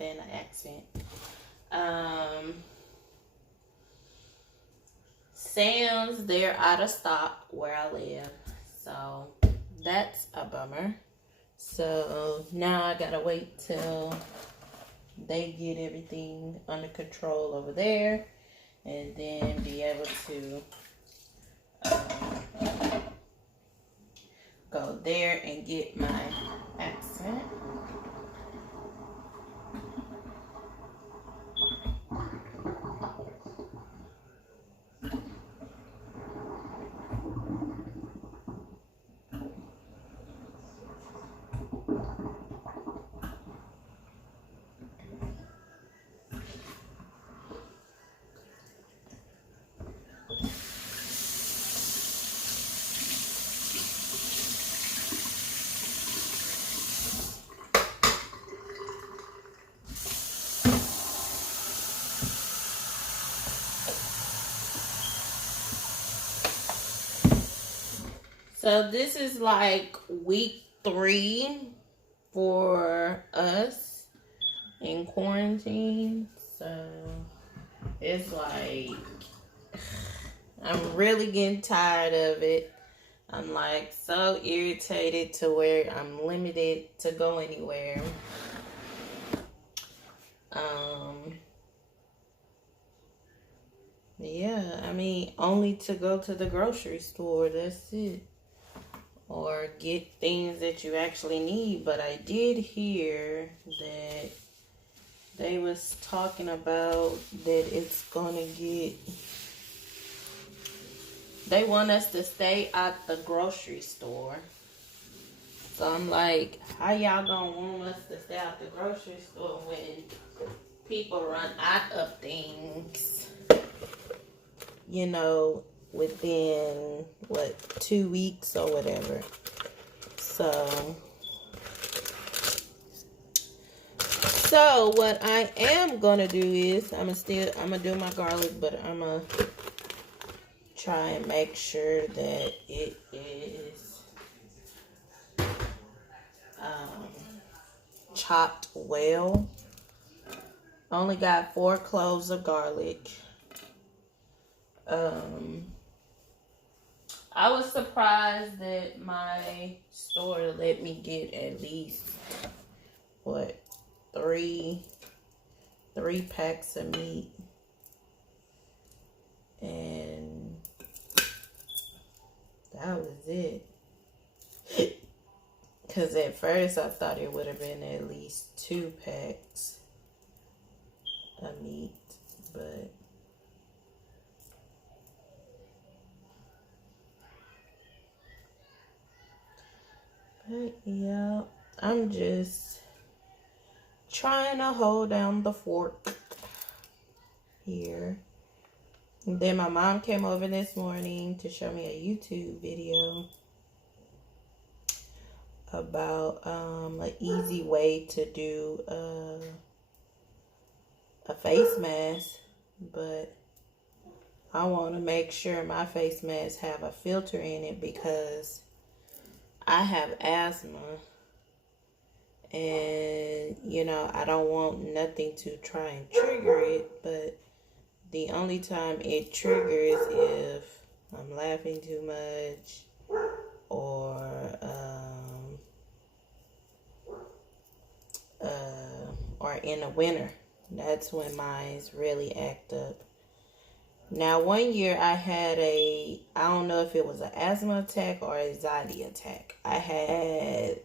fan of accent. Sam's, they're out of stock where I live. So that's a bummer. So now I gotta wait till they get everything under control over there, and then be able to go there and get my accent. So this is like week 3 for us in quarantine. So it's like I'm really getting tired of it. I'm like so irritated to where I'm limited to go anywhere. Yeah, I mean, only to go to the grocery store, that's it. Or get things that you actually need. But I did hear that they was talking about that it's gonna get, they want us to stay at the grocery store. So I'm like, how y'all gonna want us to stay at the grocery store when people run out of things, you know, within, 2 weeks or whatever. So what I am gonna do is I'm gonna do my garlic, but I'm gonna try and make sure that it is chopped well. I only got 4 cloves of garlic. I was surprised that my store let me get at least 3 packs of meat, and that was it. Because at first I thought it would have been at least 2 packs of meat, but yeah, I'm just trying to hold down the fort here. And then my mom came over this morning to show me a YouTube video about an easy way to do a face mask, but I want to make sure my face mask have a filter in it because I have asthma, and you know, I don't want nothing to try and trigger it, but the only time it triggers if I'm laughing too much or in the winter. That's when mine really act up. Now, one year I had I don't know if it was an asthma attack or anxiety attack. I had,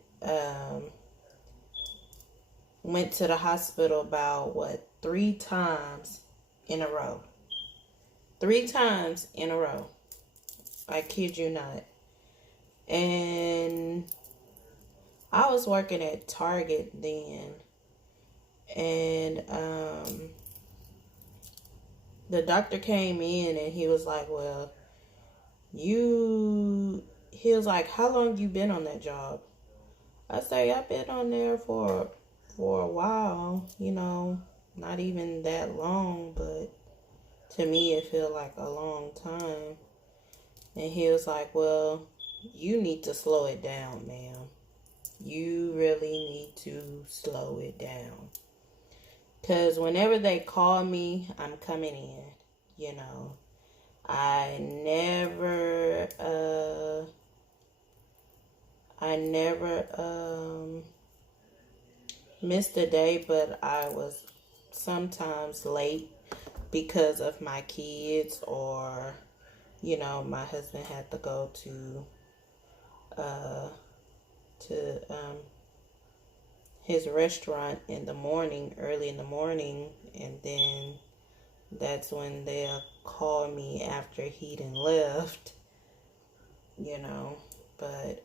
went to the hospital about, 3 times in a row. 3 times in a row. I kid you not. And I was working at Target then. And, the doctor came in and he was like, well, he was like, how long you been on that job? I say, I've been on there for a while, you know, not even that long, but to me it felt like a long time. And he was like, well, you need to slow it down, ma'am. You really need to slow it down. Because whenever they call me, I'm coming in, you know. I never missed a day, but I was sometimes late because of my kids, or you know, my husband had to go uh to his restaurant in the morning, early in the morning, and then that's when they'll call me after he done left, you know. But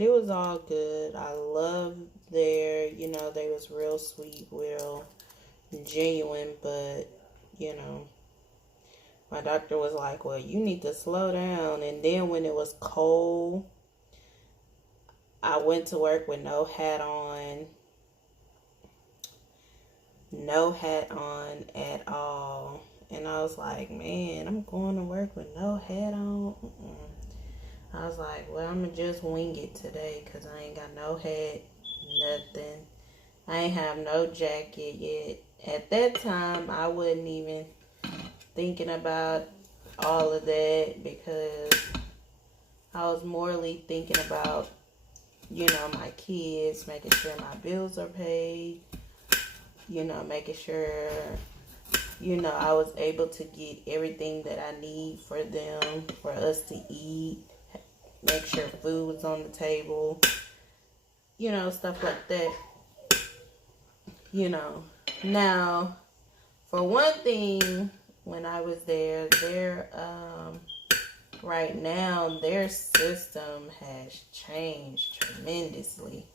it was all good. I loved their, you know, they was real sweet, real genuine, but you know, my doctor was like, well, you need to slow down. And then when it was cold, I went to work with no hat on at all. And I was like, man, I'm going to work with no hat on. I was like, well, I'm going to just wing it today because I ain't got no hat, nothing. I ain't have no jacket yet. At that time, I wasn't even thinking about all of that because I was morely thinking about, you know, my kids, making sure my bills are paid, you know, making sure, you know, I was able to get everything that I need for them, for us to eat, make sure food was on the table, you know, stuff like that, you know. Now, for one thing, when I was there, right now, their system has changed tremendously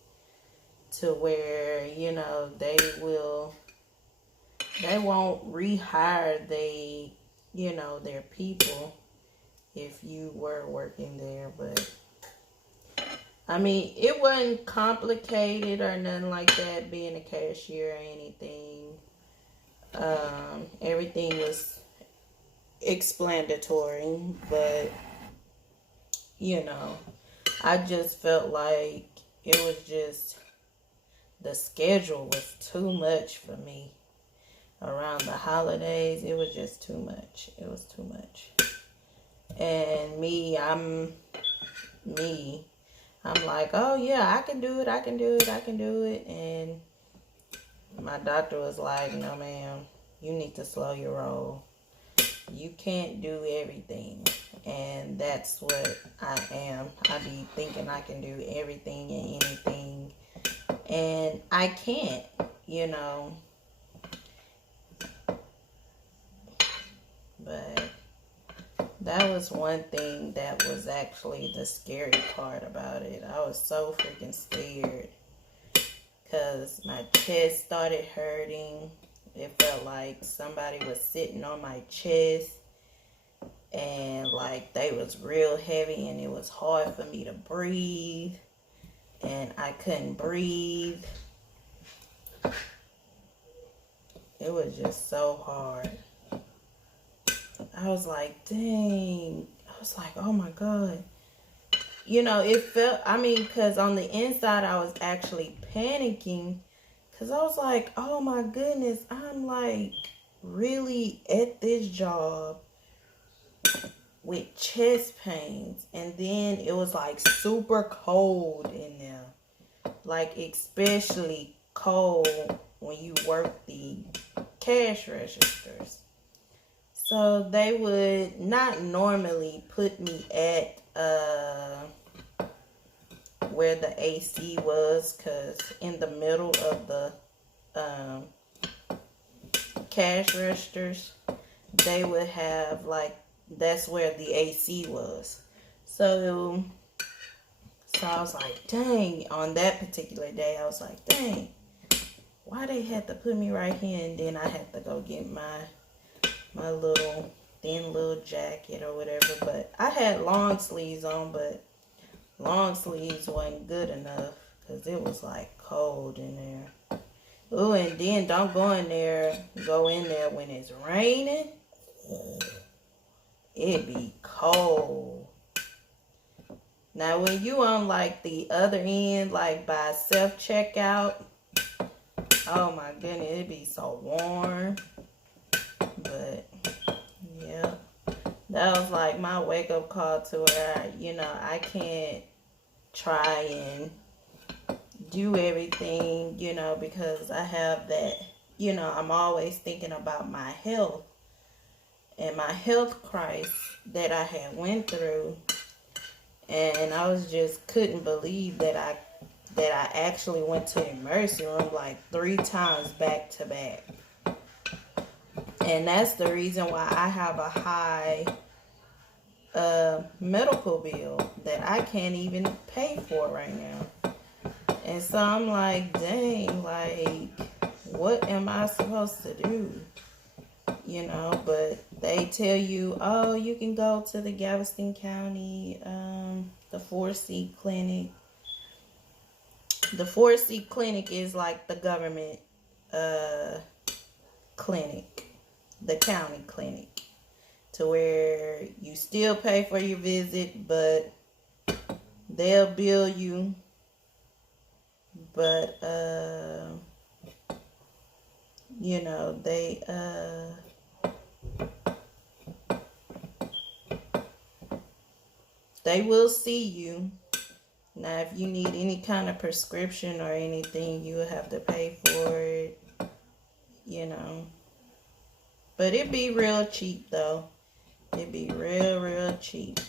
to where, you know, they won't rehire their people if you were working there. But I mean, it wasn't complicated or nothing like that, being a cashier or anything. Everything was explanatory, but you know, I just felt like it was just, the schedule was too much for me around the holidays. It was just too much. It was too much. And I'm like, oh yeah, I can do it. And my doctor was like, no ma'am, you need to slow your roll. You can't do everything. And that's what I am. I be thinking I can do everything and anything. And I can't, you know. But that was one thing that was actually the scary part about it. I was so freaking scared because my chest started hurting. It felt like somebody was sitting on my chest and like they was real heavy, and it was hard for me to breathe, and I couldn't breathe. It was just so hard. I was like, dang. I was like, oh my God. You know, it felt, because on the inside I was actually panicking, because I was like, oh my goodness, I'm like really at this job with chest pains. And then it was like super cold in there. Like especially cold when you work the cash registers. So they would not normally put me at where the AC was, because in the middle of the cash registers, they would have like, that's where the AC was. So I was like, dang, on that particular day, I was like, dang, why they had to put me right here? And then I had to go get my little thin little jacket or whatever. But I had long sleeves on, but long sleeves wasn't good enough because it was like cold in there. Ooh, and then don't go in there when it's raining. It be cold. Now when you on like the other end, like by self-checkout, Oh my goodness, it'd be so warm. But yeah, that was like my wake up call to where I can't try and do everything, because I have that, I'm always thinking about my health and my health crisis that I had went through. And I was just couldn't believe that I actually went to the emergency room like 3 times back to back. And that's the reason why I have a high medical bill that I can't even pay for right now. And so I'm like, dang, like, what am I supposed to do? But they tell you, oh, you can go to the Galveston County, the 4C clinic. The 4C clinic is like the government clinic, the county clinic, to where you still pay for your visit, but they'll bill you. But they will see you. Now, if you need any kind of prescription or anything, you will have to pay for it, But it'd be real cheap, though. It'd be real, real cheap.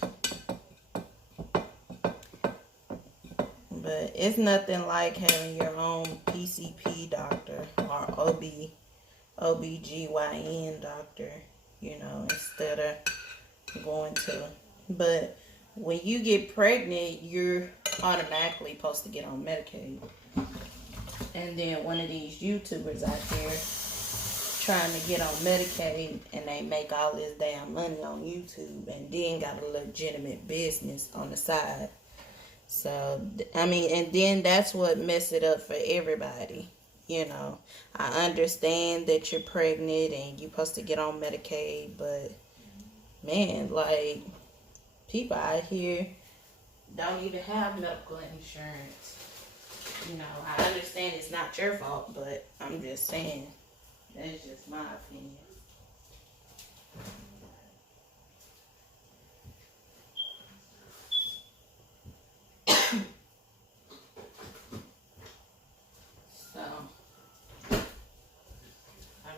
But it's nothing like having your own PCP doctor or OBGYN doctor, instead of going to. But when you get pregnant, you're automatically supposed to get on Medicaid. And then one of these YouTubers out there trying to get on Medicaid, and they make all this damn money on YouTube and then got a legitimate business on the side. So, and then that's what messed it up for everybody. I understand that you're pregnant and you're supposed to get on Medicaid, but man, like, people out here don't even have medical insurance. I understand it's not your fault, but I'm just saying, that's just my opinion. So, I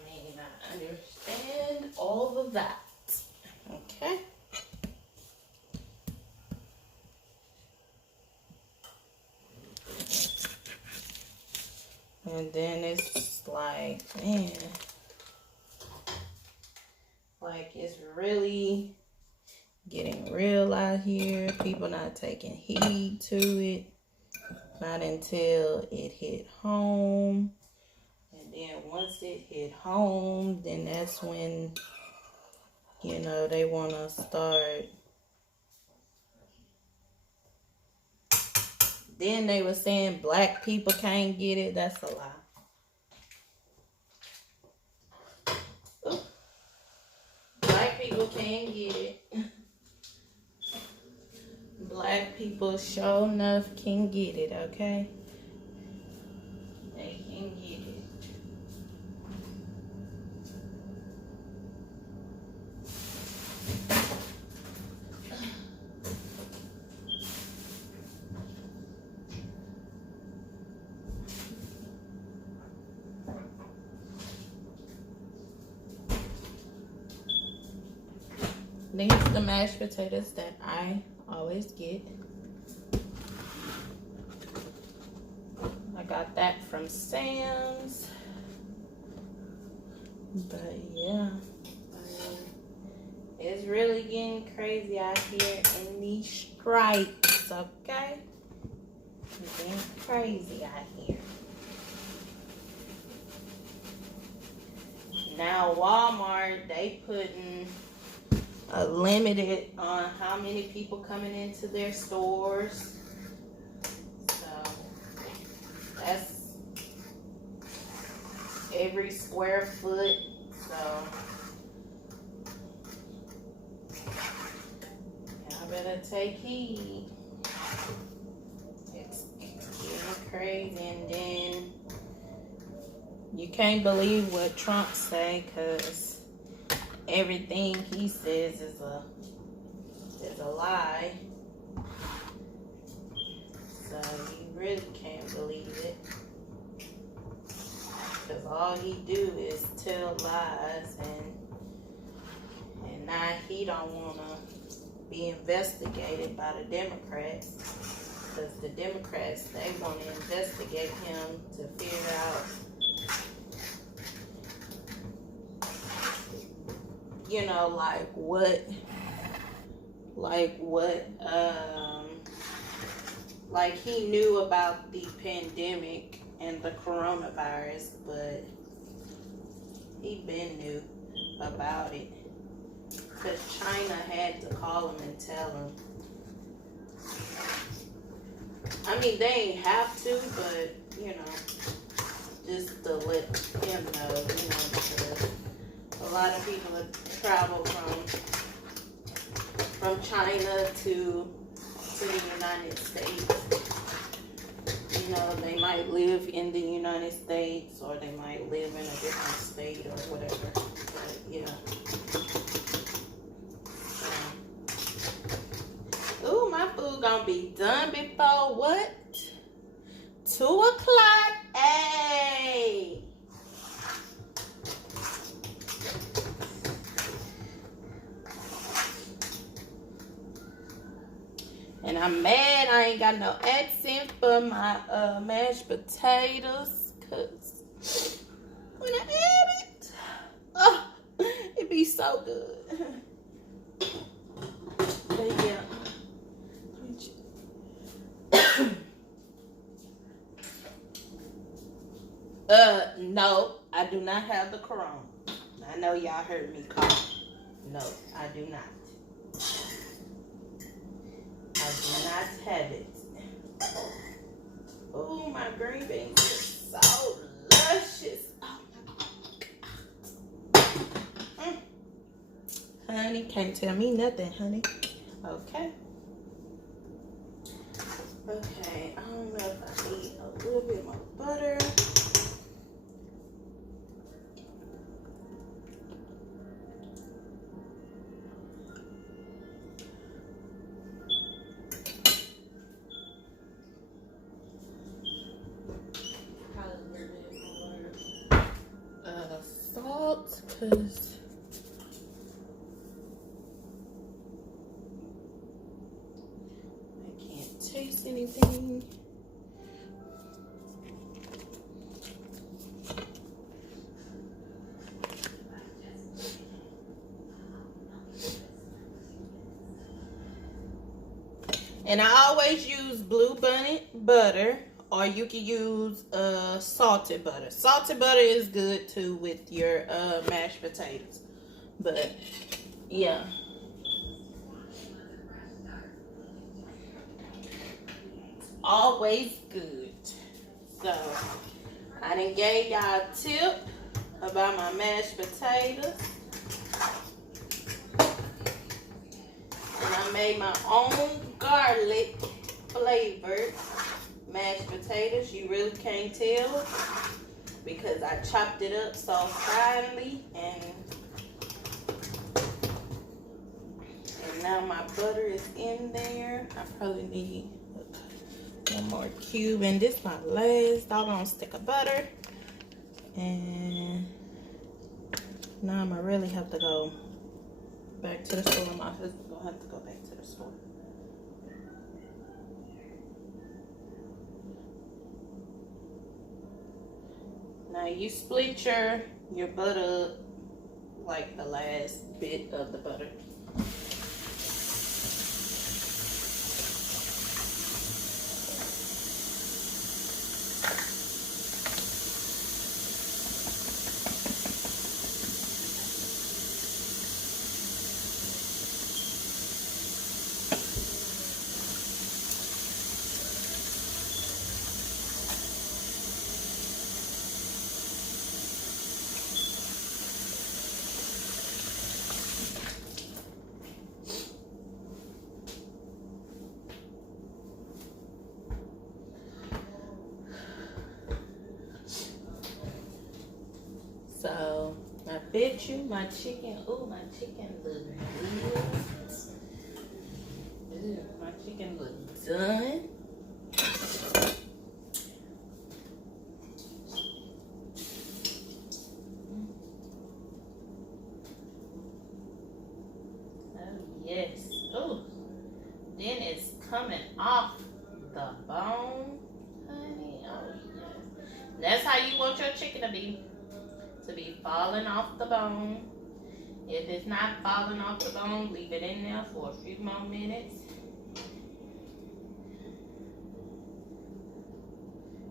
understand all of that. Okay. And then it's like, man, like, it's really getting real out here. People not taking heed to it. Not until it hit home. And then once it hit home, then that's when, they want to start. Then they were saying black people can't get it. That's a lie. Ooh. Black people can get it. Black people sure enough can get it, okay? They can get it. These are the mashed potatoes that I always get. I got that from Sam's. But yeah, it's really getting crazy out here in these stripes, okay? It's getting crazy out here. Now Walmart, they putting a limited on how many people coming into their stores. So that's every square foot. So y'all better take heed. It's getting crazy. And then You can't believe what Trump say, because everything he says is a lie. So you really can't believe it. Because all he do is tell lies, and now he don't want to be investigated by the Democrats. Because the Democrats, they want to investigate him to figure out, you know, like he knew about the pandemic and the coronavirus, but he been knew about it. Because China had to call him and tell him. I mean, they ain't have to, but, you know, just to let him know, you know, because a lot of people have traveled from China to the United States. You know, they might live in the United States, or they might live in a different state or whatever. But, yeah. Ooh, my food gonna be done before what? 2 o'clock. Hey! And I'm mad I ain't got no accent for my mashed potatoes, because when I add it, oh, it be so good. But yeah. No, I do not have the corona. I know y'all heard me call. No, I do not. I do not have it. Oh, my green beans are so luscious. Oh my God. Honey, can't tell me nothing, honey. Okay. Okay, I don't know if I need a little bit more butter. Salt, because I can't taste anything. And I always use Blue Bunny butter, or you can use salted butter. Salted butter is good too with your mashed potatoes. But yeah. Always good. So I done gave y'all a tip about my mashed potatoes. And I made my own garlic flavored mashed potatoes. You really can't tell because I chopped it up so finely, and now my butter is in there. I probably need one more cube, and this is my last doggone stick of butter. And now I'm gonna really have to go back to the store. My husband gonna have to go back to the store. Now you split your butter up like the last bit of the butter. So I bet you my chicken. Oh, my chicken look good. Ooh, my chicken look done. Yes. Oh, then it's coming off the bone, honey. Oh, yeah. That's how you want your chicken to be falling off the bone. If it's not falling off the bone, leave it in there for a few more minutes.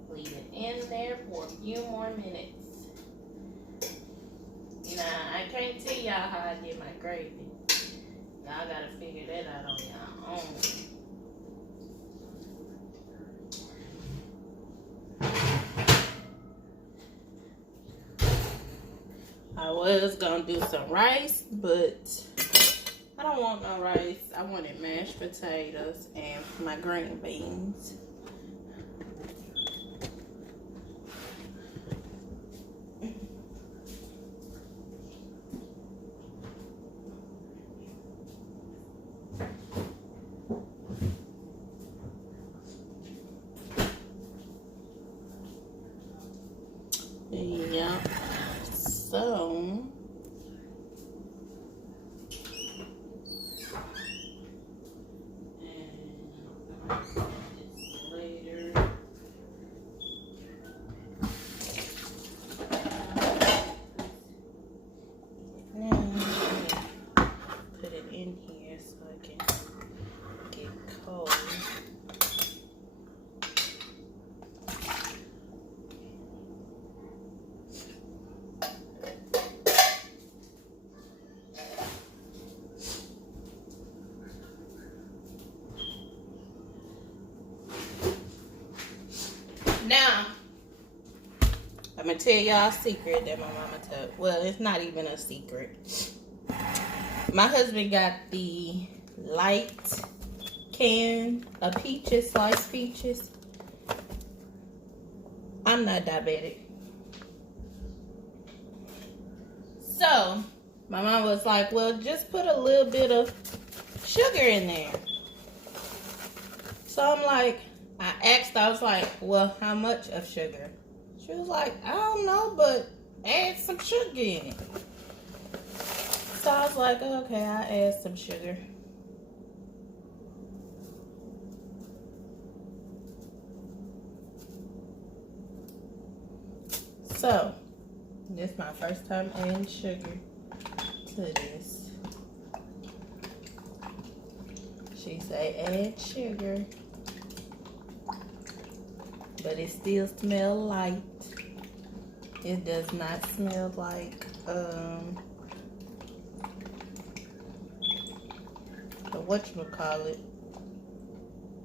Leave it in there for a few more minutes. Now, I can't tell y'all how I get my gravy. Y'all gotta figure that out on your own. I was gonna do some rice, but I don't want no rice. I wanted mashed potatoes and my green beans. Yeah. So later. Put it in here so I can get cold. Now, I'm going to tell y'all a secret that my mama told. Well, it's not even a secret. My husband got the light can of peaches, sliced peaches. I'm not diabetic. So, my mom was like, well, just put a little bit of sugar in there. So I'm like, I asked, I was like, well, how much of sugar? She was like, I don't know, but add some sugar in it. So I was like, okay, I'll add some sugar. So, this is my first time adding sugar to this. She say add sugar, but it still smells light. It does not smell like whatchamacallit.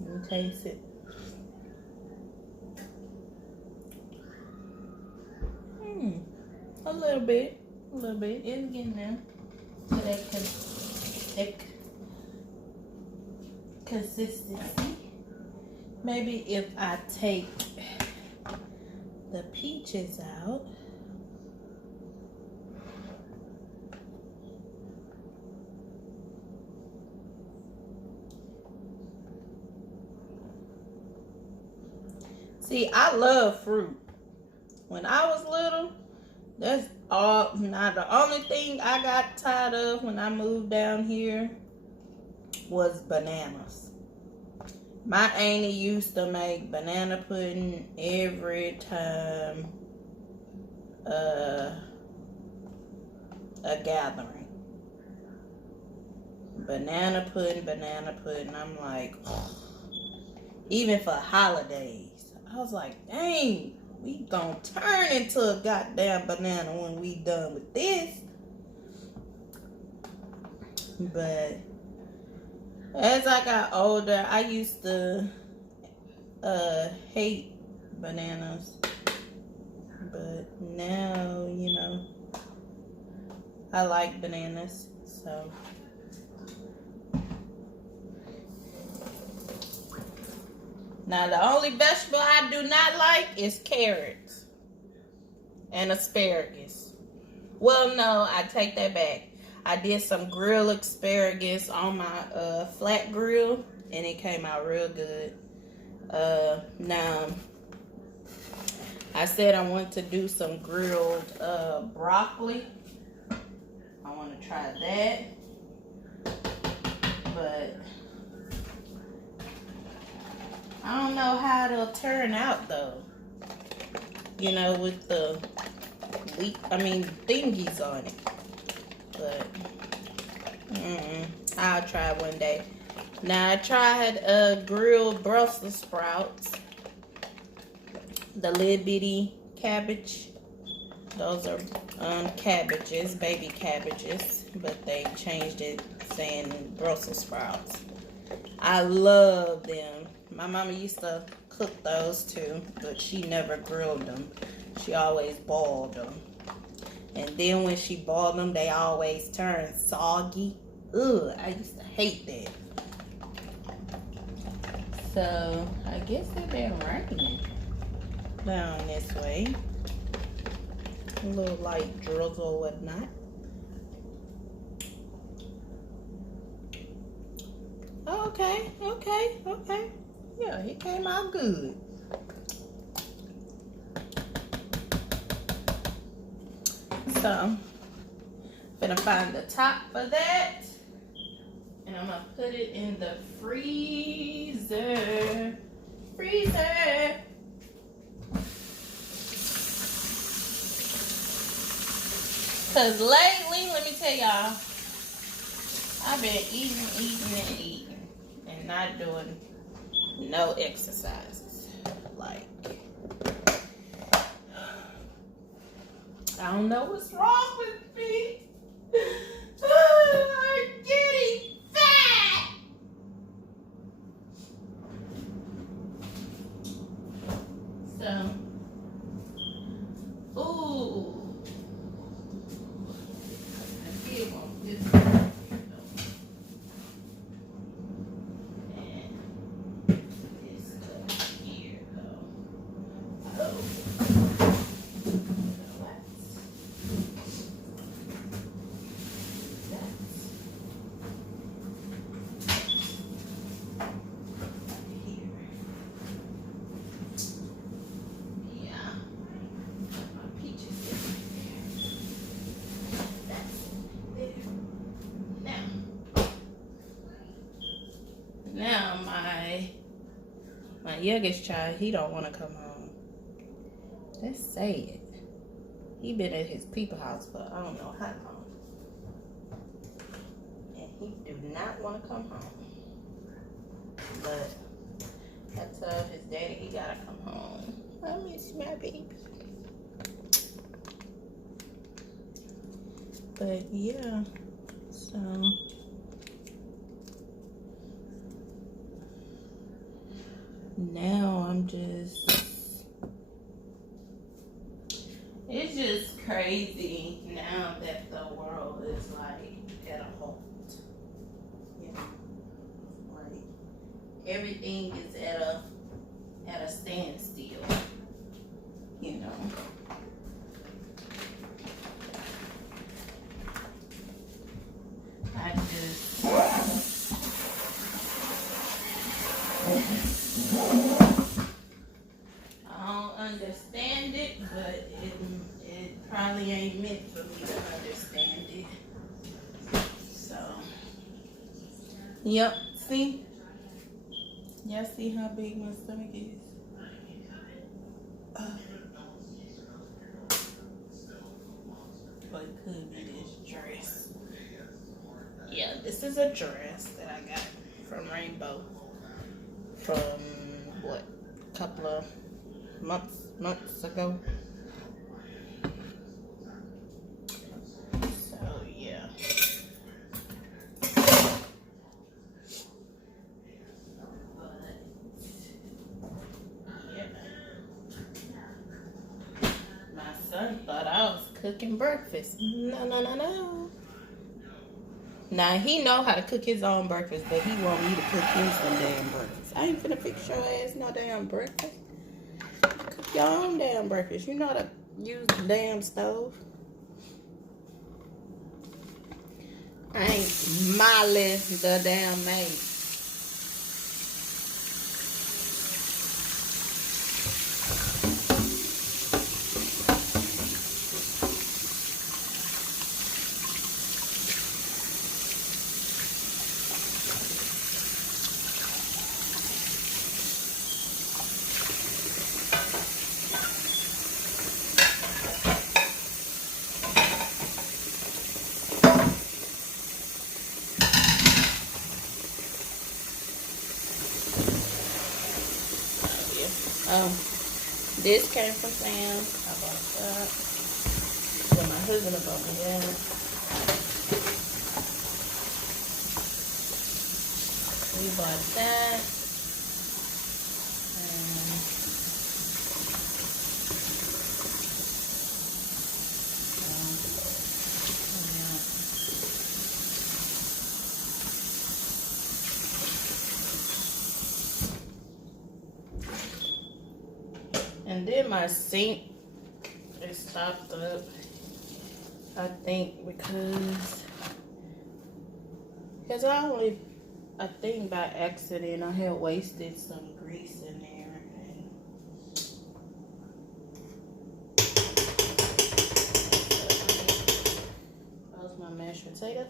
Let me taste it. A little bit. It's getting there to that consistency. Maybe if I take the peaches out. See, I love fruit. When I was little, that's all. Now, the only thing I got tired of when I moved down here was bananas. My auntie used to make banana pudding every time a gathering. Banana pudding. I'm like, oh. Even for holidays. I was like, dang, we gonna turn into a goddamn banana when we done with this. But as I got older, I used to hate bananas. But now, you know, I like bananas, so. Now, the only vegetable I do not like is carrots and asparagus. Well, no, I take that back. I did some grilled asparagus on my flat grill, and it came out real good. Now, I said I want to do some grilled broccoli. I want to try that. But I don't know how it'll turn out, though. You know, with the thingies on it. But I'll try it one day. Now I tried grilled Brussels sprouts, the little bitty cabbage. Those are cabbages, baby cabbages, but they changed it saying Brussels sprouts. I love them. My mama used to cook those too, but she never grilled them. She always boiled them. And then when she boiled them, they always turn soggy. Ugh, I used to hate that. So, I guess it been raining down this way. A little light drizzle or whatnot. Okay. Yeah, it came out good. So, I'm gonna find the top for that, and I'm gonna put it in the freezer. Cause lately, let me tell y'all, I've been eating, and not doing no exercises. Like, I don't know what's wrong with me. I'm getting fat. So, ooh. I did want this. Now my youngest child, he don't want to come home. Let's say it. He been at his people house for I don't know how long, and he do not want to come home. But I told his daddy he gotta come home. I miss my baby. But yeah, so. Now it's just crazy now that the world is like at a halt. You know, like everything is at a standstill. You know. I don't understand it, but it probably ain't meant for me to understand it. So, yep. See? Y'all see how big my stomach is? But it could be this dress. Yeah, this is a dress that I got from Rainbow. From what, a couple of months ago. So yeah. But yeah. My son thought I was cooking breakfast. No. Now, he know how to cook his own breakfast, but he want me to cook him some damn breakfast. I ain't finna fix your ass no damn breakfast. Cook your own damn breakfast. You know how to use the damn stove. I ain't smiling the damn maid. This came from Sam. I bought that. So my husband bought me that. We bought that. And then my sink is stopped up. I think because I think by accident I had wasted some grease in there. Close my mashed potato.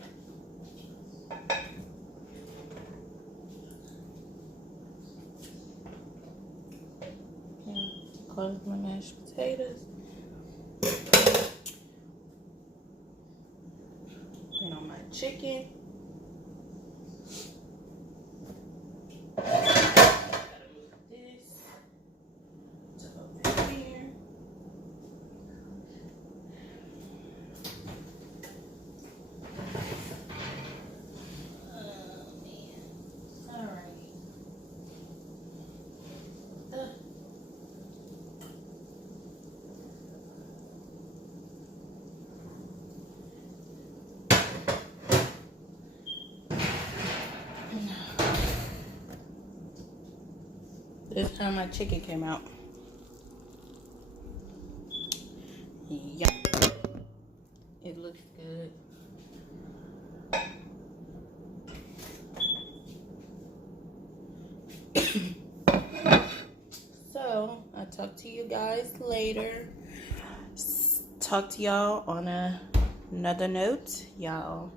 Close my mashed potatoes. Put on my chicken. This time my chicken came out. Yep. It looks good. So, I'll talk to you guys later. Talk to y'all on another note. Y'all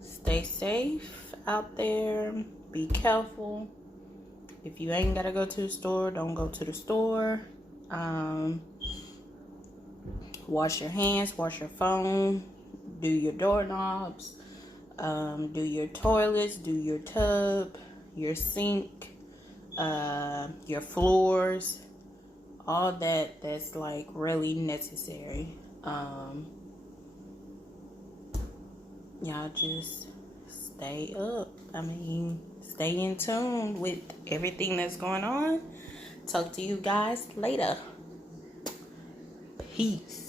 stay safe out there. Be careful. If you ain't gotta go to the store, don't go to the store. Wash your hands, wash your phone, do your doorknobs, do your toilets, do your tub, your sink, your floors, all that's like really necessary. Y'all just stay up. Stay in tune with everything that's going on. Talk to you guys later. Peace.